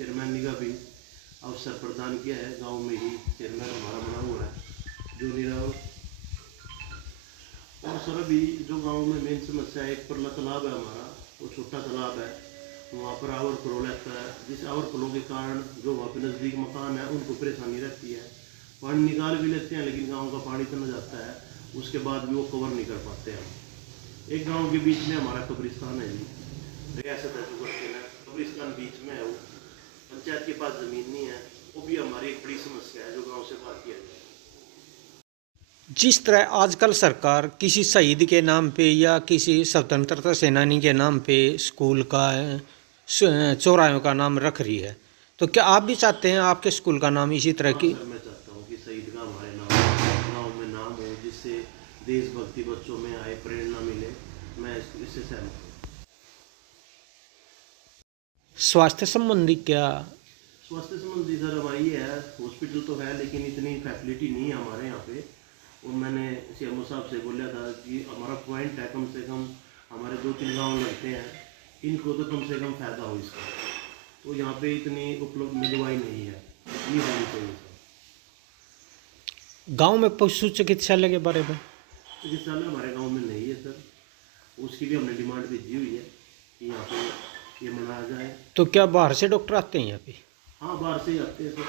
Chairman का भी अवसर प्रदान किया है। गांव में ही चेयरमैन हमारा बना हुआ है जो निराव। और सर अभी जो गांव में मेन समस्या है, एक परला तालाब है हमारा, वो छोटा तालाब है, वहाँ पर आवर फ्लो रहता है। जिस आवर फ्लो के कारण जो वहाँ पे नज़दीक मकान है उनको परेशानी रहती है। पानी निकाल भी लेते हैं लेकिन गांव का पानी इतना जाता है, उसके बाद भी वो कवर नहीं कर पाते हैं। एक गांव के बीच में हमारा कब्रिस्तान है जी, रियासत है जो करते हैं, कब्रिस्तान बीच में है, वो पंचायत के पास ज़मीन नहीं है। वो भी हमारी एक बड़ी समस्या है जो गाँव से बात किया जाए। जिस तरह आजकल सरकार किसी शहीद के नाम पे या किसी स्वतंत्रता सेनानी के नाम पे स्कूल का चौराहों का नाम रख रही है, तो क्या आप भी चाहते हैं आपके स्कूल का नाम इसी तरह हाँ की? सर, मैं चाहता हूँ कि शहीद का हमारे नाम गाँव में नाम हो, जिससे देशभक्ति बच्चों में आए, प्रेरणा मिले। मैं इससे सहमत हूँ। स्वास्थ्य संबंधी क्या? स्वास्थ्य संबंधी सर हमारी ये है, हॉस्पिटल तो है लेकिन इतनी फैसिलिटी नहीं है हमारे यहाँ पे। और मैंने सीएमओ साहब से बोला था कि हमारा पॉइंट है, कम से कम हमारे 2-3 गांव लगते हैं, इनको तो कम से कम फायदा हो इसका। तो यहाँ पे इतनी उपलब्ध दवाई नहीं है, ये होनी चाहिए सर। गांव में पशु चिकित्सालय के बारे में? चिकित्सालय हमारे गाँव में नहीं है सर, उसकी भी हमने डिमांड भेजी हुई है कि यहाँ पे ये मनाया जाए। तो क्या बाहर से डॉक्टर आते हैं यहाँ पे? हाँ, बाहर से ही आते हैं सर,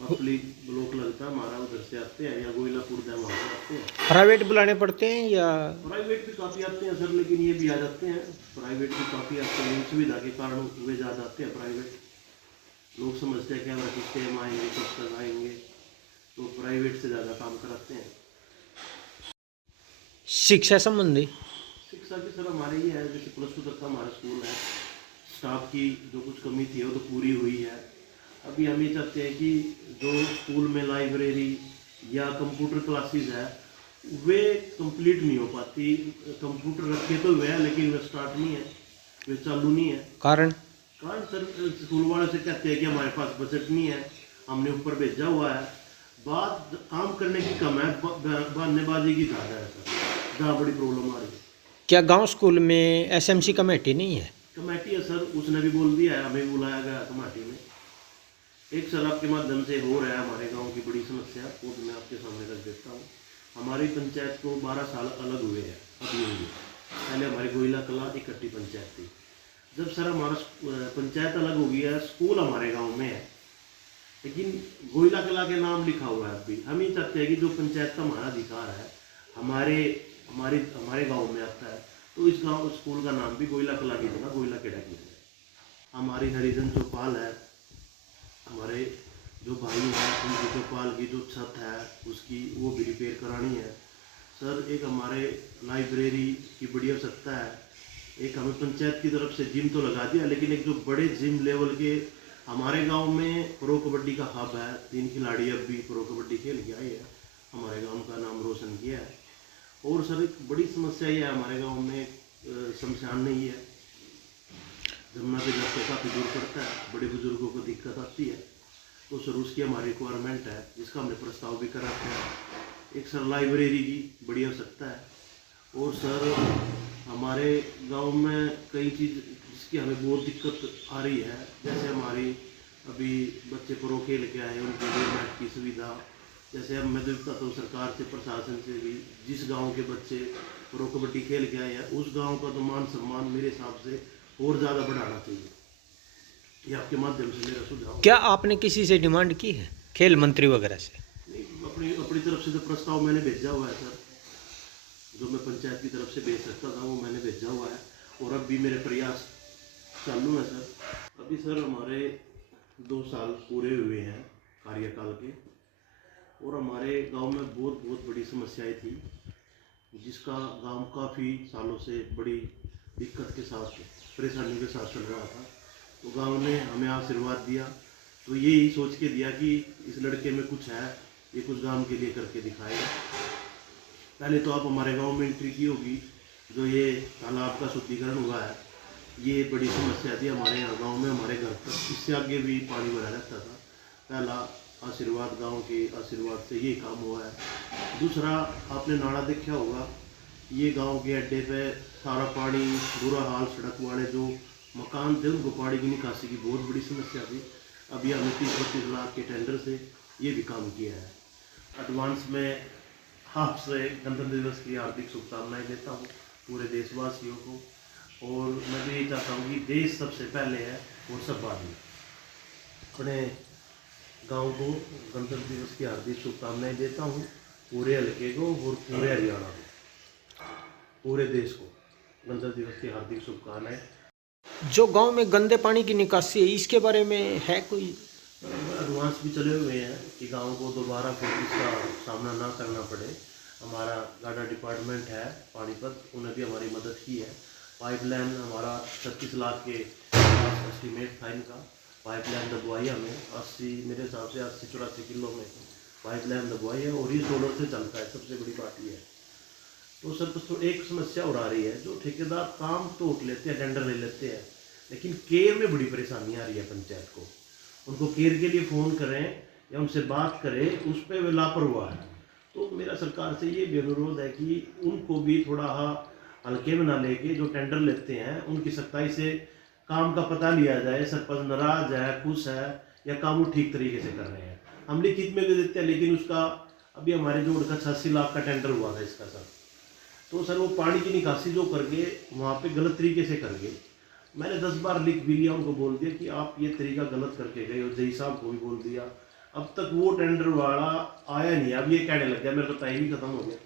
मफली ब्लॉक लगता है हमारा, उधर से आते हैं, या गोइलापुर है वहाँ से आते हैं। प्राइवेट बुलाने पड़ते हैं या? प्राइवेट भी काफ़ी आते हैं सर, लेकिन ये भी आ जाते हैं, प्राइवेट भी काफ़ी आते हैं। सुविधा के कारण वे ज़्यादा आते हैं प्राइवेट। लोग समझते हैं कि हमारे किस टाइम आएंगे, कब तक आएंगे, तो प्राइवेट से ज़्यादा काम कराते हैं। शिक्षा संबंधी? शिक्षा की सर हमारे ये है, जैसे +2 तक का हमारा स्कूल है, स्टाफ की जो कुछ कमी थी वो तो पूरी हुई है। अभी हम ये चाहते हैं कि जो स्कूल में लाइब्रेरी या कंप्यूटर क्लासेस है वे कंप्लीट नहीं हो पाती। कंप्यूटर रखे तो हुए हैं लेकिन वे स्टार्ट नहीं है, वे चालू नहीं है। कारण? कारण सर स्कूल वाले से कहते हैं कि हमारे पास बजट नहीं है, हमने ऊपर भेजा हुआ है। बात काम करने की कम है, बहानेबाजी की ज़्यादा है सर, जहाँ बड़ी प्रॉब्लम आ रही है। क्या गांव स्कूल में एसएमसी कमेटी नहीं है? कमेटी है सर, उसने भी बोल दिया है, हमें बुलाया गया कमेटी में। एक सर आपके माध्यम से हो रहा है हमारे गांव की बड़ी समस्या, वो भी मैं आपके सामने रख देता हूँ। हमारी पंचायत को 12 साल अलग हुए हैं, अभी हुए। पहले हमारी गोइला कला इकट्ठी पंचायत थी। जब सर हमारा पंचायत अलग हो गया, स्कूल हमारे गांव में है लेकिन गोइला कला के नाम लिखा हुआ है। अभी हम ये चाहते हैं कि जो पंचायत का हमारा अधिकार है, हमारे हमारे हमारे गाँव में आता है, तो इस गाँव स्कूल का नाम भी गोइला कला की जगह गोइला केड़ा की जगह। हमारी हरिजन चौपाल है, हमारे जो भाई हैं उनकी चौपाल की जो छत है उसकी वो भी रिपेयर करानी है सर। एक हमारे लाइब्रेरी की बड़ी आवश्यकता है। एक हमें पंचायत की तरफ से जिम तो लगा दिया, लेकिन एक जो बड़े जिम लेवल के हमारे गांव में प्रो कबड्डी का हब है, 3 खिलाड़ी अब भी प्रो कबड्डी खेल के आए हैं, हमारे गांव का नाम रोशन किया है। और सर एक बड़ी समस्या ये है, हमारे गांव में शमशान नहीं है, जमुना पे जाके काफ़ी दूर पड़ता है, बड़े बुजुर्गों को दिक्कत आती है। तो सर उसकी हमारी रिक्वायरमेंट है, जिसका हमने प्रस्ताव भी कर रखा है। एक सर लाइब्रेरी की बड़ी आवश्यकता है। और सर हमारे गांव में कई चीज़ जिसकी हमें बहुत दिक्कत आ रही है, जैसे हमारी अभी बच्चे प्रो खेल के आए उनके लिए मैट की सुविधा। जैसे अब मैं देखता तो सरकार से, प्रशासन से भी, जिस गांव के बच्चे प्रो कबड्डी खेल के आए हैं उस गांव का तो मान सम्मान मेरे हिसाब से और ज़्यादा बढ़ाना चाहिए। ये आपके माध्यम से मेरा सुझाव। क्या आपने किसी से डिमांड की है, खेल मंत्री वगैरह से? नहीं, अपनी अपनी तरफ से तो प्रस्ताव मैंने भेजा हुआ है सर, जो मैं पंचायत की तरफ से भेज सकता था वो मैंने भेजा हुआ है, और अब भी मेरे प्रयास चालू है सर। अभी सर हमारे 2 साल पूरे हुए हैं कार्यकाल के, और हमारे गांव में बहुत बड़ी समस्याएं थी, जिसका गांव काफ़ी सालों से बड़ी दिक्कत के साथ, परेशानियों के साथ चल रहा था। तो गांव ने हमें आशीर्वाद दिया, तो यही सोच के दिया कि इस लड़के में कुछ है, ये कुछ गांव के लिए करके दिखाएगा। पहले तो आप हमारे गांव में एंट्री की होगी, जो ये तालाब का शुद्धिकरण हुआ है, ये बड़ी समस्या थी हमारे यहाँ गांव में, हमारे घर तक, इससे आगे भी पानी भरा रहता था। पहला आशीर्वाद, गांव के आशीर्वाद से ये काम हुआ है। दूसरा, आपने नाला देखा होगा, ये गांव के अड्डे पे सारा पानी, बुरा हाल, सड़क वाले जो मकान थे उनको पानी की निकासी की बहुत बड़ी समस्या थी। अभी हमने 30-32 लाख के टेंडर से ये भी काम किया है। एडवांस में आपसे गणतंत्र दिवस की हार्दिक शुभकामनाएं देता हूँ पूरे देशवासियों को। और मैं भी यही चाहता हूँ कि देश सबसे पहले है और सब बाद में। अपने गांव को गणतंत्र दिवस की हार्दिक शुभकामनाएं देता हूँ, पूरे हल्के को और पूरे हरियाणा को, पूरे देश को गणतंत्र दिवस की हार्दिक शुभकामनाएं। जो गांव में गंदे पानी की निकासी है, इसके बारे में है कोई? एडवांस भी चले हुए हैं कि गांव को दोबारा फिर इसका सामना ना करना पड़े। हमारा गाडा डिपार्टमेंट है पानीपत, उन्हें भी हमारी मदद की है। पाइपलाइन हमारा 36 लाख के एस्टीमेट था इनका। पाइपलाइन दबवाई हमें 80, मेरे हिसाब से 80-84 किलो में पाइपलाइन दबवाई है और ये सोलर से चलता है, सबसे बड़ी बात ये है। तो सर तो एक समस्या और आ रही है, जो ठेकेदार काम तो उठ लेते हैं, टेंडर ले लेते हैं, लेकिन केयर में बड़ी परेशानी आ रही है पंचायत को। उनको केयर के लिए फ़ोन करें या उनसे बात करें, उस पर वे लापरवाह है। तो मेरा सरकार से ये भी अनुरोध है कि उनको भी थोड़ा हल्के में ना लेके जो टेंडर लेते हैं उनकी सख्ताई से काम का पता लिया जाए। सरपंच नाराज है, खुश है या काम वो ठीक तरीके से कर रहे हैं। हम लिखित में भी देते हैं, लेकिन उसका अभी हमारे जोड़ का 86 लाख का टेंडर हुआ था इसका सर। तो सर वो पानी की निकासी जो करके वहाँ पे गलत तरीके से कर गए। मैंने 10 बार लिख भी लिया, उनको बोल दिया कि आप ये तरीका गलत करके गए, और जई साहब को भी बोल दिया। अब तक वो टेंडर वाला आया नहीं। अब ये कहने लग गया मेरा तो टाइम ही खत्म हो गया।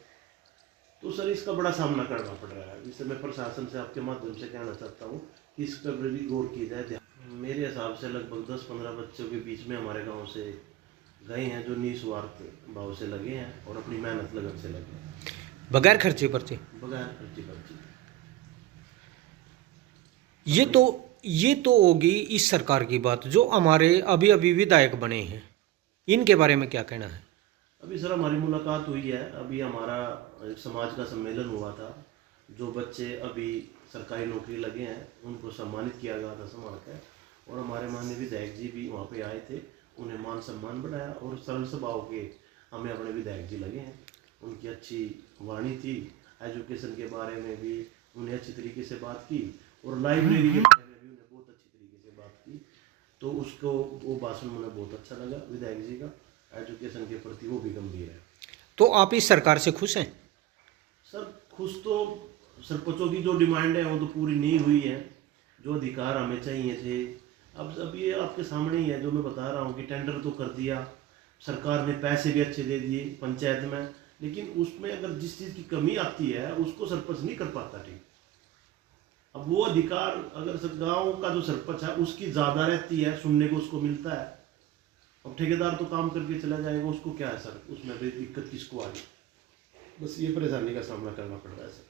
तो सर इसका बड़ा सामना करना पड़ रहा है, जिससे मैं प्रशासन से आपके माध्यम से कहना चाहता हूँ कि इस पर भी गौर की जाए। मेरे हिसाब से लगभग 10-15 बच्चों के बीच में हमारे गाँव से गए हैं, जो निस्वार्थ भाव से लगे हैं और अपनी मेहनत लगन से लगे हैं, बगैर खर्चे पर्चे। बगैर खर्ची पर्ची। ये तो होगी इस सरकार की बात। जो हमारे अभी अभी विधायक बने हैं, इनके बारे में क्या कहना है? अभी सर हमारी मुलाकात हुई है। अभी हमारा एक समाज का सम्मेलन हुआ था। जो बच्चे अभी सरकारी नौकरी लगे हैं उनको सम्मानित किया गया था समाज का, और हमारे माननीय विधायक जी भी वहाँ पे आए थे। उन्हें मान सम्मान बढ़ाया और सरल स्वभाव के हमें अपने विधायक जी लगे हैं। उनकी अच्छी वाणी थी, एजुकेशन के बारे में भी उन्हें अच्छी तरीके से बात की, और लाइब्रेरी के बारे में भी उन्हें बहुत अच्छी तरीके से बात की। तो उसको वो भाषण मुझे बहुत अच्छा लगा विधायक जी का। एजुकेशन के प्रति वो भी गंभीर है। तो आप इस सरकार से खुश हैं? सर खुश तो, सरपंचों की जो डिमांड है वो तो पूरी नहीं हुई है। जो अधिकार हमें चाहिए थे, अब ये आपके सामने ही है जो मैं बता रहा हूँ कि टेंडर तो कर दिया, सरकार ने पैसे भी अच्छे दे दिए पंचायत में, लेकिन उसमें अगर जिस चीज़ की कमी आती है उसको सरपंच नहीं कर पाता ठीक। अब वो अधिकार अगर गाँव का जो सरपंच है उसकी ज़्यादा रहती है, सुनने को उसको मिलता है। अब ठेकेदार तो काम करके चला जाएगा, उसको क्या है सर, उसमें दिक्कत किसको आ गई? बस ये परेशानी का सामना करना पड़ रहा है सर।